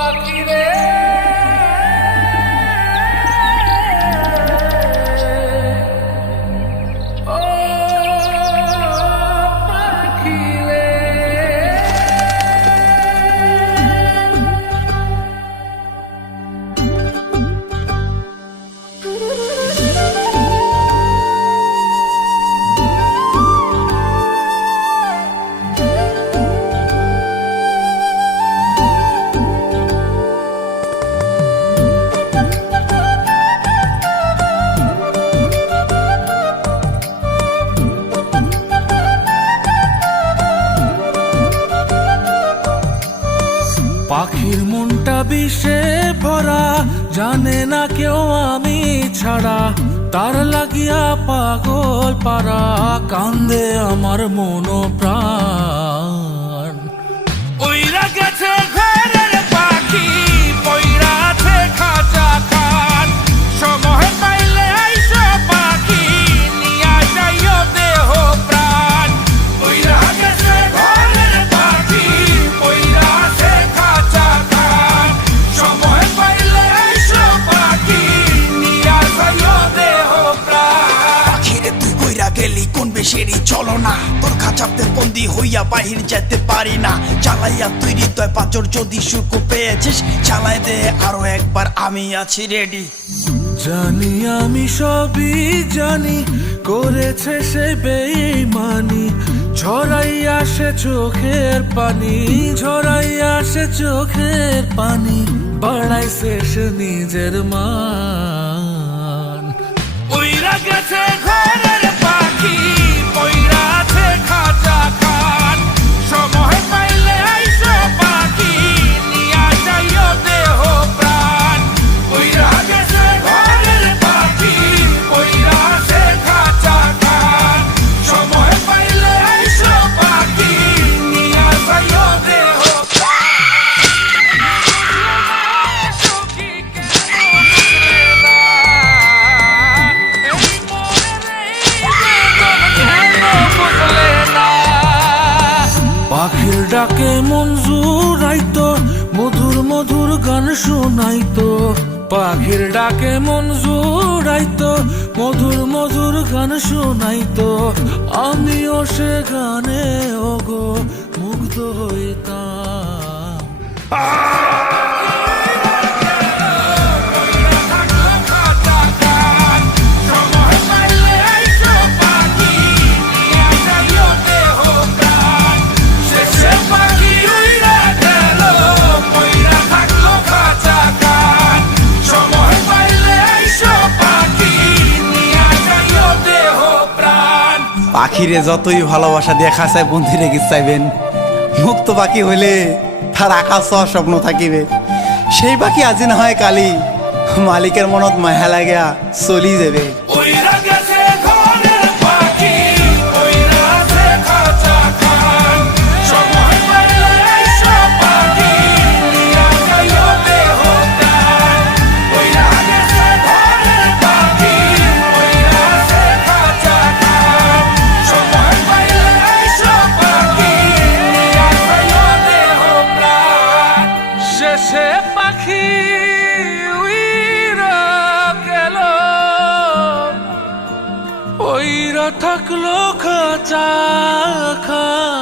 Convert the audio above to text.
পাখি রে পাখির মনটা বিষে ভরা, জানে না কেউ আমি ছাড়া, তার লাগিয়া পাগল পারা, কান্দে আমার মন প্রাণ। ওইরা গেছে ঘরের পাখি, পইরা আছে খাঁচা খান, সময় পাইলে আইসো পাখি, নিয়া যাইও দেহ প্রাণ। ওইরা গেছে ঘরের পাখি, পইরা আছে খাঁচা খান, সময় পাইলে আইসো পাখি, নিয়া যাইও দেহ প্রাণ। পাখিরে তুই কইরা গেলি কোন বেশেরই চলো না, তোর খাঁচাতে বন্দি হইয়া বাহির যেতে পারি না। চালাইয়া তুই হৃদয় পাচর, যদি সুখ পেয়েছিস চালাই দে আরো একবার, আমি আছি রেডি। জানি আমি সবই জানি, করেছে সে বেঈমানি, ঝরাইয়া সে চোখের পানি, ঝরাইয়া সে চোখের পানি, বাড়াইছে সে নিজের মান। উইরা গেছে ঘরের পাখি, পইরা আছে খাঁচা খান, সময় পাইলে আইসো পাখি, নিয়া যাইও দেহ প্রাণ। উইরা গেছে ঘরের পাখি, পইরা আছে খাঁচা খান, সময় পাইলে আইসো পাখি, নিয়া যাইও দেহ প্রাণ। সুখী কেন বুঝলে না, এই মনের এই বেদনা কেন বুঝলে না। পাখির ডাকে মন জুড়াইতো, মধুর মধুর গান শোনাইতো, পাখির ডাকে মন জুড়াইতো, মধুর মধুর গান শোনাইতো, আমিও সে গানে ওগো মুগ্ধ হইতাম। পাখিরে যতই ভালোবাসা দিয়ে খাঁচায় বন্দি রেখে চাইবেন, মুক্ত পাখি হইলে তার আকাশ হওয়ার স্বপ্ন থাকিবে। সেই পাখি আজি না হয় কালি, মালিকের মনত মায়া লাগিয়া চলি যাবে। সে পাখি উইরা গেল, ওইরা থাকলো খাঁচা খান।